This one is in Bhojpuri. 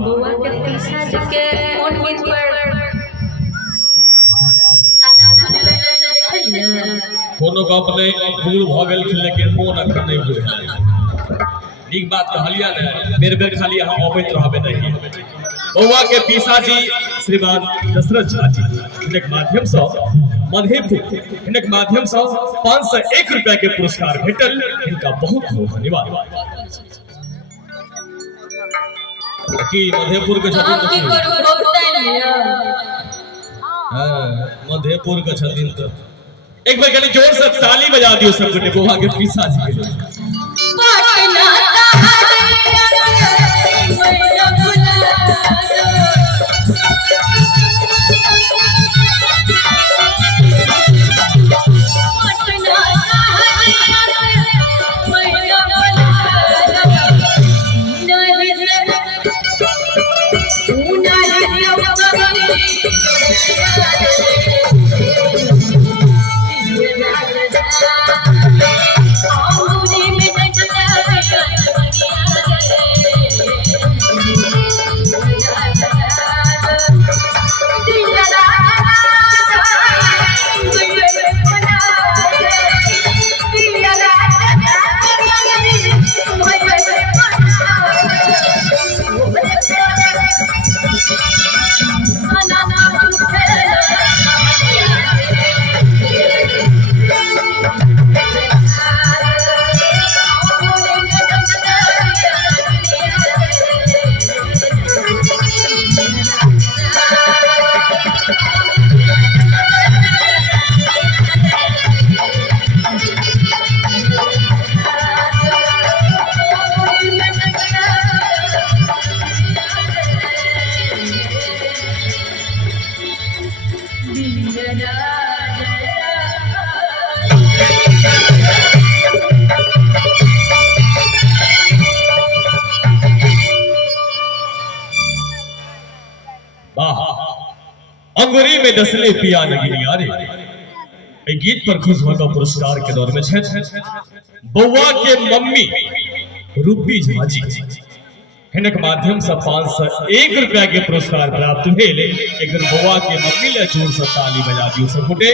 बुआ के पीछा के कौन गीत पर कोनो गप नहीं भूल भ गेल लेकिन मोन अखन नहीं भूल नीक बात कहलिया ने बेर बेर खाली हम अबैत रहबे नहीं बउआ के पिसाजी श्रीमान दशरथ झा जी इनके माध्यम से मधेपुर इनके माध्यम से 501 रुपया के पुरस्कार भेटल इनका बहुत बहुत धन्यवाद कि मधेपुर के छथिन मधेपुर के छथिन तो एक बार कनी जोर से ताली बजा दियो सब गोटे बउआ के पिसाजी के लिए अंगुरी में डसले पिया नगिनिया रे गीत पर खुश होगा पुरस्कार के दौर में बउआ के मम्मी रूपी झा जी हिनक माध्यम से 501 रुपया के पुरस्कार प्राप्त भेल एक बउआ के मम्मी ले जोर से ताली बजा दियो सब गोटे।